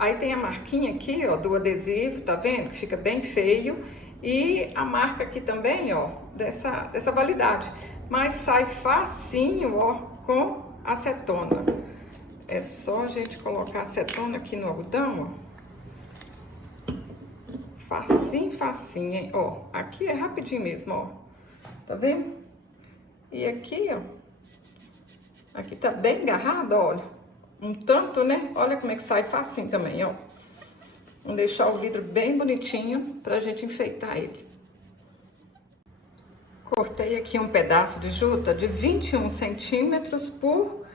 Aí tem a marquinha aqui, ó, do adesivo, tá vendo? Que fica bem feio. E a marca aqui também, ó, dessa validade. Mas sai facinho, ó, com acetona. É só a gente colocar acetona aqui no algodão, ó. Facinho, facinho, hein? Ó, aqui é rapidinho mesmo, ó. Tá vendo? E aqui, ó. Aqui tá bem agarrado, olha. Um tanto, né? Olha como é que sai facinho também, ó. Vamos deixar o vidro bem bonitinho pra gente enfeitar ele. Cortei aqui um pedaço de juta de 21 centímetros por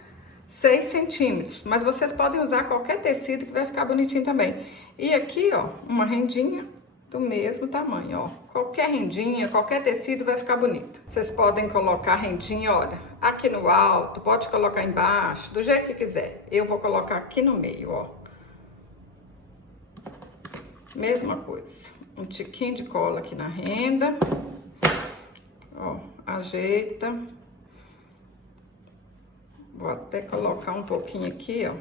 6 centímetros. Mas vocês podem usar qualquer tecido que vai ficar bonitinho também. E aqui, ó, uma rendinha do mesmo tamanho, ó. Qualquer rendinha, qualquer tecido vai ficar bonito. Vocês podem colocar rendinha, olha, aqui no alto, pode colocar embaixo, do jeito que quiser. Eu vou colocar aqui no meio, ó. Mesma coisa. Um tiquinho de cola aqui na renda. Ó, ajeita. Vou até colocar um pouquinho aqui, ó.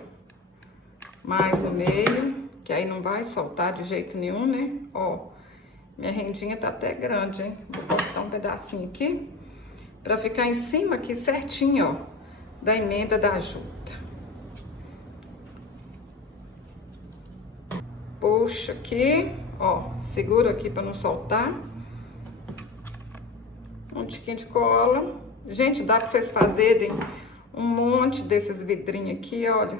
Mais no meio, que aí não vai soltar de jeito nenhum, né? Ó, minha rendinha tá até grande, hein? Vou cortar um pedacinho aqui, pra ficar em cima aqui certinho, ó, da emenda da juta. Puxa aqui, ó, segura aqui pra não soltar. Um tiquinho de cola. Gente, dá pra vocês fazerem um monte desses vidrinhos aqui, olha.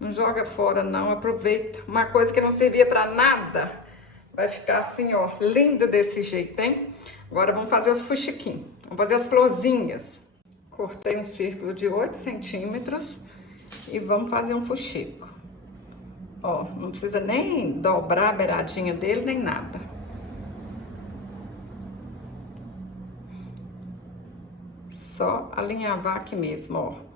Não joga fora não, aproveita. Uma coisa que não servia pra nada, vai ficar assim, ó, lindo desse jeito, hein? Agora vamos fazer os fuxiquinhos. Vamos fazer as florzinhas. Cortei um círculo de 8 centímetros e vamos fazer um fuxico. Ó, não precisa nem dobrar a beiradinha dele, nem nada. Só alinhavar aqui mesmo, ó.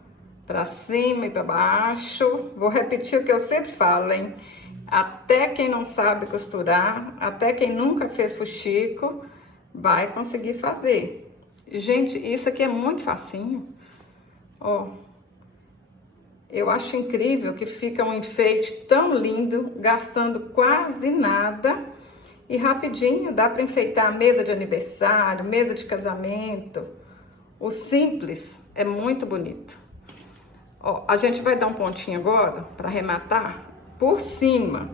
Pra cima e pra baixo. Vou repetir o que eu sempre falo, hein? Até quem não sabe costurar, até quem nunca fez fuxico, vai conseguir fazer. Gente, isso aqui é muito facinho. Ó. Eu acho incrível que fica um enfeite tão lindo, gastando quase nada e rapidinho. Dá para enfeitar a mesa de aniversário, mesa de casamento. O simples é muito bonito. Ó, a gente vai dar um pontinho agora para arrematar por cima,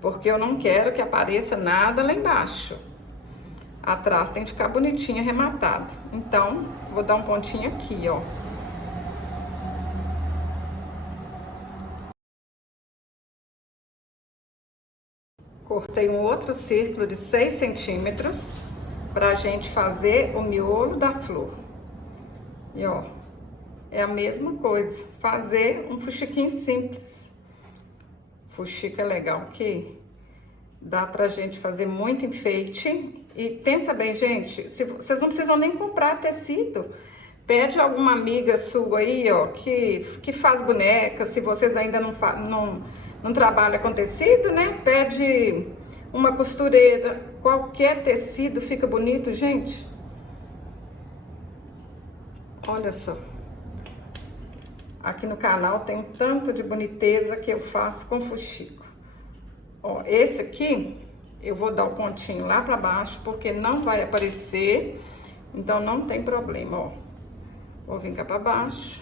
porque eu não quero que apareça nada lá embaixo. Atrás tem que ficar bonitinho arrematado. Então, vou dar um pontinho aqui, ó. Cortei um outro círculo de 6 centímetros pra gente fazer o miolo da flor. E ó, é a mesma coisa, fazer um fuxiquinho simples. Fuxico é legal que dá pra gente fazer muito enfeite. E pensa bem, gente, vocês não precisam nem comprar tecido. Pede alguma amiga sua aí, ó, que faz boneca, se vocês ainda não trabalha com tecido, né? Pede uma costureira, qualquer tecido fica bonito, gente. Olha só. Aqui no canal tem um tanto de boniteza que eu faço com fuxico. Ó, esse aqui eu vou dar o pontinho lá pra baixo, porque não vai aparecer, então não tem problema, ó. Vou vir cá pra baixo,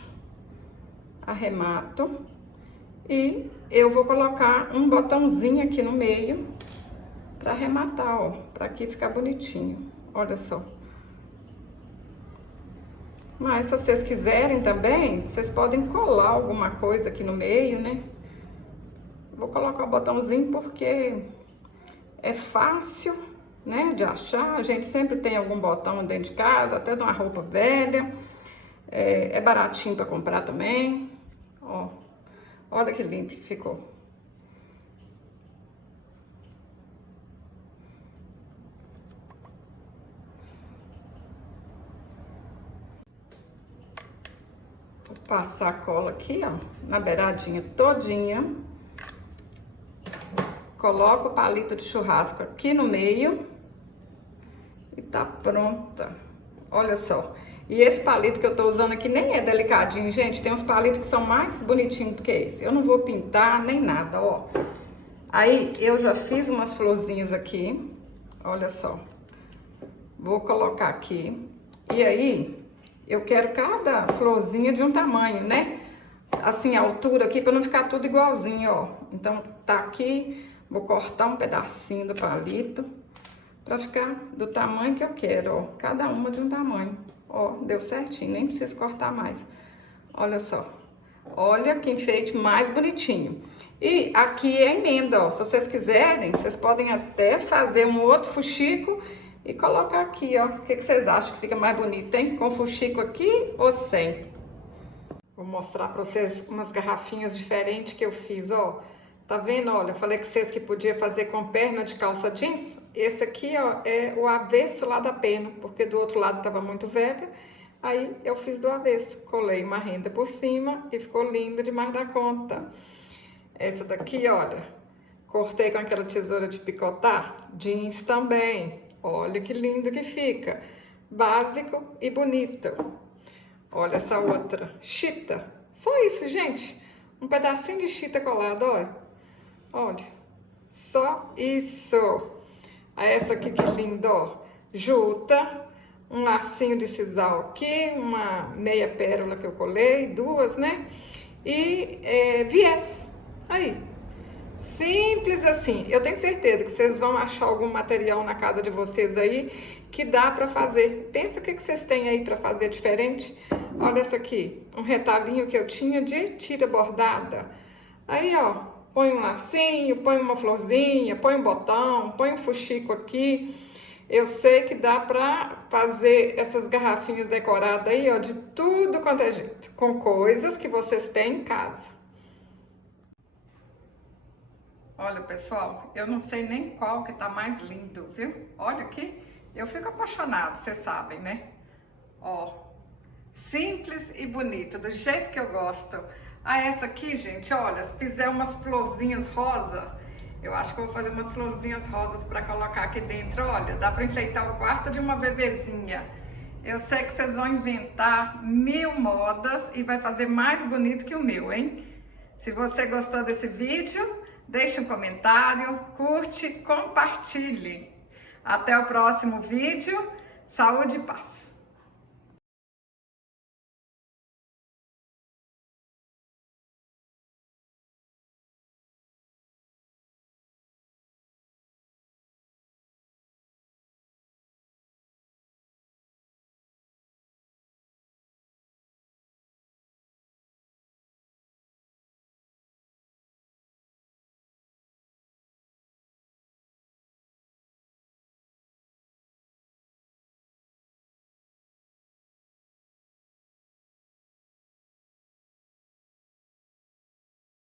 arremato. E eu vou colocar um botãozinho aqui no meio pra arrematar, ó, pra aqui ficar bonitinho. Olha só. Mas se vocês quiserem também, vocês podem colar alguma coisa aqui no meio, né? Vou colocar o botãozinho porque é fácil, né, de achar. A gente sempre tem algum botão dentro de casa, até de uma roupa velha. É baratinho pra comprar também, ó. Olha que lindo que ficou. Vou passar a cola aqui, ó, na beiradinha todinha. Coloco o palito de churrasco aqui no meio. E tá pronta. Olha só. E esse palito que eu tô usando aqui nem é delicadinho, gente. Tem uns palitos que são mais bonitinhos do que esse. Eu não vou pintar nem nada, ó. Aí eu já fiz umas florzinhas aqui, olha só. Vou colocar aqui. E aí, eu quero cada florzinha de um tamanho, né? Assim, a altura aqui, pra não ficar tudo igualzinho, ó. Então, tá aqui, vou cortar um pedacinho do palito pra ficar do tamanho que eu quero, ó. Cada uma de um tamanho. Ó, deu certinho, nem preciso cortar mais. Olha só. Olha que enfeite mais bonitinho. E aqui é a emenda, ó. Se vocês quiserem, vocês podem até fazer um outro fuxico e colocar aqui, ó. O que vocês acham que fica mais bonito, hein? Com fuxico aqui ou sem? Vou mostrar pra vocês umas garrafinhas diferentes que eu fiz, ó. Tá vendo? Olha, falei com vocês que podia fazer com perna de calça jeans. Esse aqui, ó, é o avesso lá da perna, porque do outro lado tava muito velha. Aí eu fiz do avesso, colei uma renda por cima e ficou linda demais da conta. Essa daqui, olha, cortei com aquela tesoura de picotar, jeans também. Olha que lindo que fica, básico e bonito. Olha essa outra, chita, só isso, gente, um pedacinho de chita colado, olha. Olha, só isso. Essa aqui que linda, ó. Juta, um lacinho de sisal aqui, uma meia pérola que eu colei, duas, né? E viés. Aí, simples assim. Eu tenho certeza que vocês vão achar algum material na casa de vocês aí que dá pra fazer. Pensa o que vocês têm aí pra fazer diferente. Olha essa aqui, um retalhinho que eu tinha de tira bordada. Aí, ó. Põe um lacinho, põe uma florzinha, põe um botão, põe um fuxico aqui. Eu sei que dá pra fazer essas garrafinhas decoradas aí, ó, de tudo quanto é jeito. Com coisas que vocês têm em casa. Olha, pessoal, eu não sei nem qual que tá mais lindo, viu? Olha aqui, eu fico apaixonada, vocês sabem, né? Ó, simples e bonito, do jeito que eu gosto. Essa aqui, gente, olha, se fizer umas florzinhas rosa, eu acho que eu vou fazer umas florzinhas rosas pra colocar aqui dentro, olha, dá pra enfeitar o quarto de uma bebezinha. Eu sei que vocês vão inventar 1000 modas e vai fazer mais bonito que o meu, hein? Se você gostou desse vídeo, deixe um comentário, curte, compartilhe. Até o próximo vídeo. Saúde e paz!